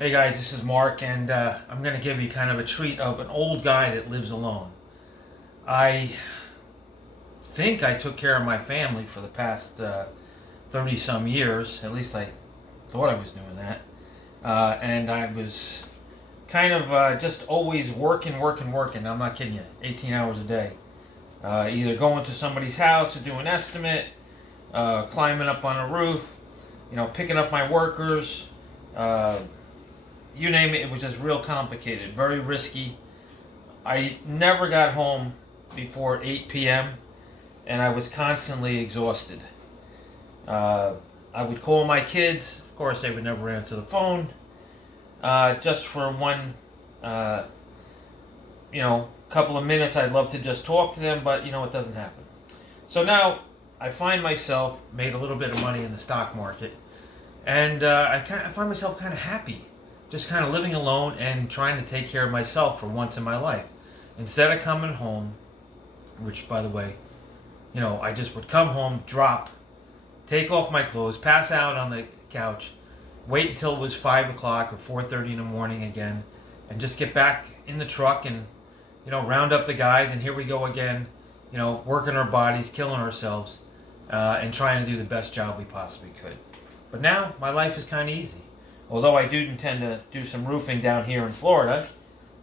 Hey guys, this is Mark, and I'm going to give you kind of a treat of an old guy that lives alone. I think I took care of my family for the past 30 some years. At least I thought I was doing that. And I was kind of just always working. I'm not kidding you, 18 hours a day. Either going to somebody's house to do an estimate, climbing up on a roof, picking up my workers. You name it, it was just real complicated, very risky. I never got home before 8 p.m. and I was constantly exhausted. I would call my kids. Of course, they would never answer the phone. Just for one, couple of minutes, I'd love to just talk to them, but it doesn't happen. So now I find myself made a little bit of money in the stock market, and I find myself kind of happy. Just kind of living alone and trying to take care of myself for once in my life. Instead of coming home, which by the way, I just would come home, drop, take off my clothes, pass out on the couch, wait until it was 5 o'clock or 4:30 in the morning again, and just get back in the truck and, round up the guys, and here we go again, working our bodies, killing ourselves, and trying to do the best job we possibly could. But now my life is kind of easy. Although I do intend to do some roofing down here in Florida.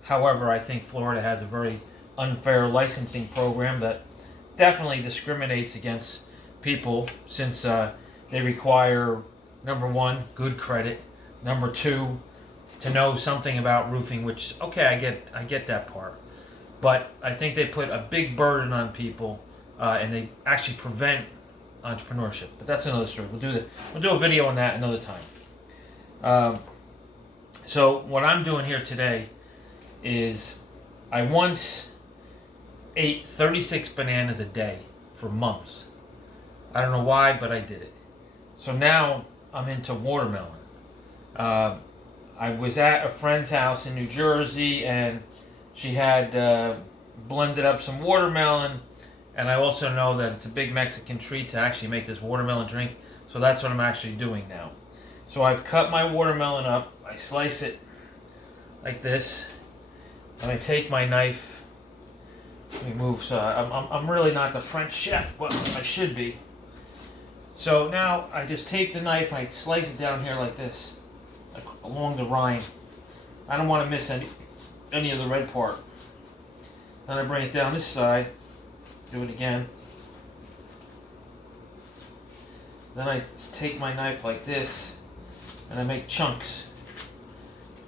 However, I think Florida has a very unfair licensing program that definitely discriminates against people since they require, number one, good credit, number two, to know something about roofing, which, okay, I get that part. But I think they put a big burden on people and they actually prevent entrepreneurship. But that's another story. We'll do a video on that another time. So what I'm doing here today is I once ate 36 bananas a day for months. I don't know why, but I did it. So now I'm into watermelon. I was at a friend's house in New Jersey, and she had blended up some watermelon, and I also know that it's a big Mexican treat to actually make this watermelon drink, so that's what I'm actually doing now. So I've cut my watermelon up. I slice it like this, and I take my knife. Let me move. So I'm really not the French chef, but I should be. So now I just take the knife. I slice it down here like this, like along the rind. I don't want to miss any of the red part. Then I bring it down this side. Do it again. Then I take my knife like this, and I make chunks,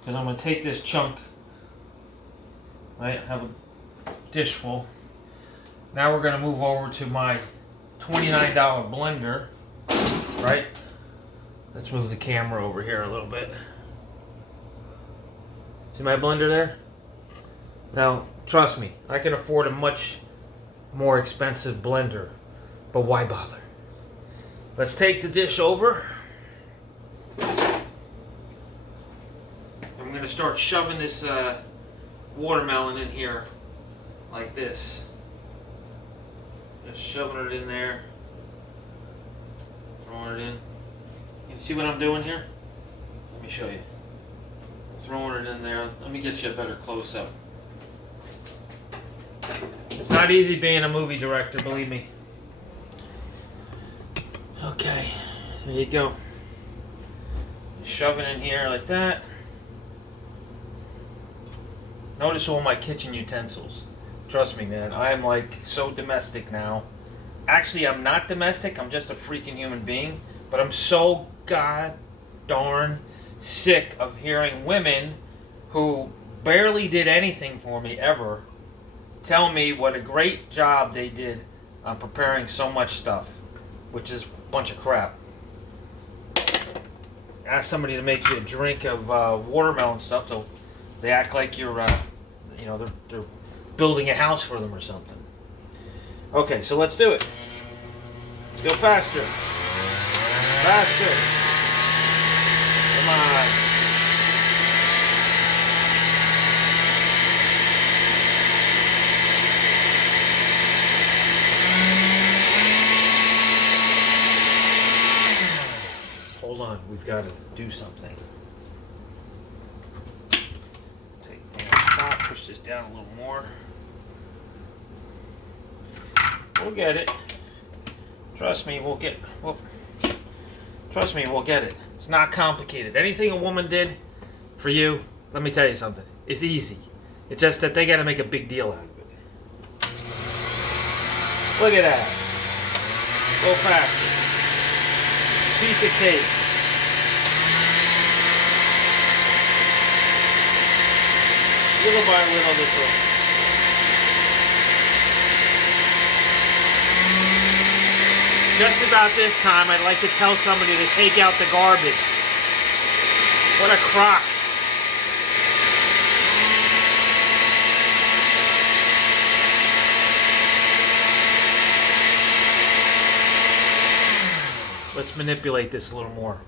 because I'm going to take this chunk, right, have a dish full. Now we're going to move over to my $29 blender, right? Let's move the camera over here a little bit. See my blender there? Now, trust me, I can afford a much more expensive blender, but why bother? Let's take the dish over. I'm going to start shoving this watermelon in here like this. Just shoving it in there. Throwing it in. You see what I'm doing here? Let me show you. Throwing it in there. Let me get you a better close-up. It's not easy being a movie director, believe me. Okay, there you go. Shove it in here like that. Notice all my kitchen utensils. Trust me, man, I am like so domestic now. Actually, I'm not domestic, I'm just a freaking human being. But I'm so god darn sick of hearing women who barely did anything for me ever tell me what a great job they did on preparing so much stuff, which is a bunch of crap. Ask somebody to make you a drink of watermelon stuff, they act like you're, they're building a house for them or something. Okay, so let's do it. Let's go faster. Faster. Come on. Hold on, we've got to do something. push this down a little more. We'll get it. Trust me, we'll get. Trust me, we'll get it. It's not complicated. Anything a woman did for you, let me tell you something. It's easy. It's just that they got to make a big deal out of it. Look at that. Go faster. Piece of cake. Little by little, this will. Just about this time, I'd like to tell somebody to take out the garbage. What a crock. Let's manipulate this a little more.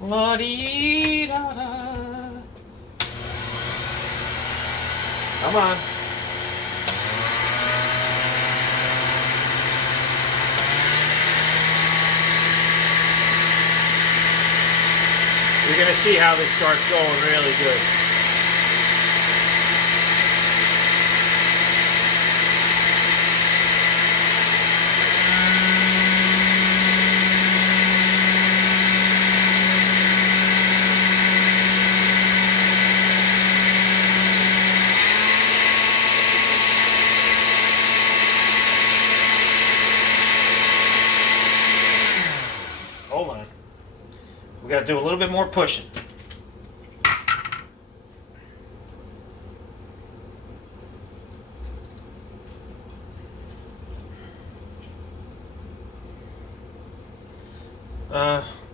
La-dee-da-da. Come on. You're going to see how this starts going really good. Hold on. We got to do a little bit more pushing.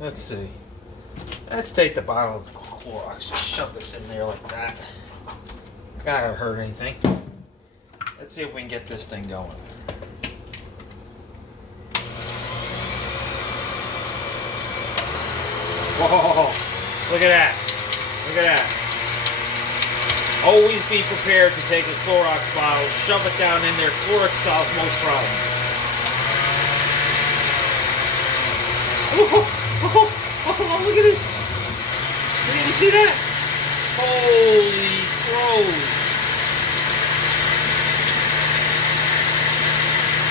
Let's see. Let's take the bottle of the Clorox, just shove this in there like that. It's not gonna hurt anything. Let's see if we can get this thing going. Whoa, look at that. Look at that. Always be prepared to take a Clorox bottle, shove it down in there. Clorox solves most problems. Oh, look at this. Did you see that? Holy crows.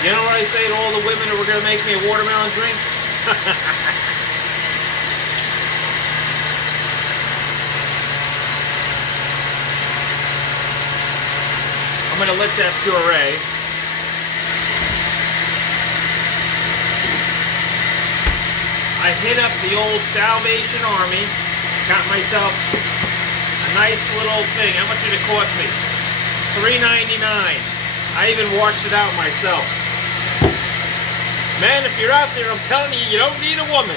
You know what I say to all the women who were going to make me a watermelon drink? I'm going to let that puree. I hit up the old Salvation Army, got myself a nice little thing. How much did it cost me? $3.99. I even washed it out myself. Man, if you're out there, I'm telling you, you don't need a woman.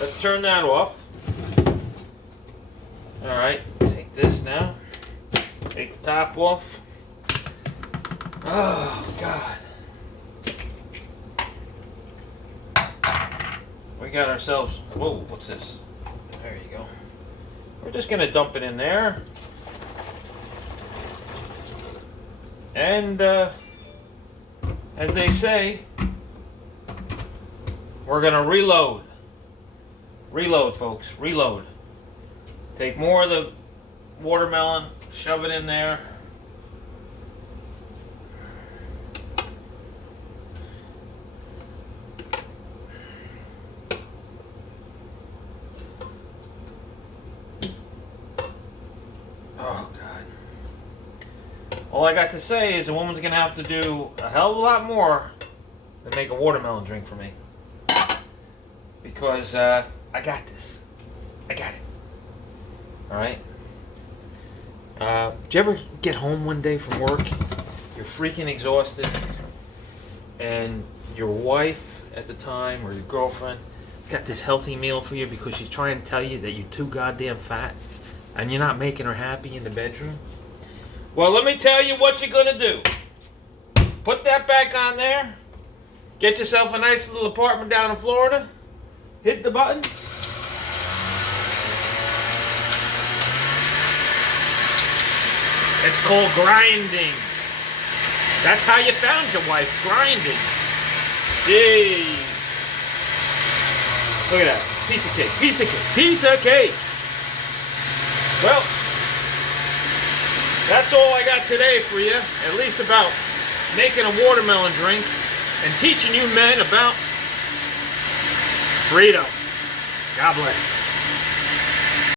Let's turn that off. All right, take this now. Take the top off. Oh, God. We got ourselves, whoa, what's this? There you go. We're just gonna dump it in there. And, as they say, we're gonna reload. Reload, folks, reload. Take more of the watermelon, shove it in there. Oh, God. All I got to say is a woman's going to have to do a hell of a lot more than make a watermelon drink for me. Because I got this. I got it. Alright? Did you ever get home one day from work? You're freaking exhausted. And your wife at the time or your girlfriend got this healthy meal for you because she's trying to tell you that you're too goddamn fat and you're not making her happy in the bedroom? Well, let me tell you what you're going to do. Put that back on there. Get yourself a nice little apartment down in Florida. Hit the button. It's called grinding. That's how you found your wife, grinding. Jeez. Look at that. Piece of cake. Piece of cake. Piece of cake. Well, that's all I got today for you. At least about making a watermelon drink and teaching you men about freedom. God bless you.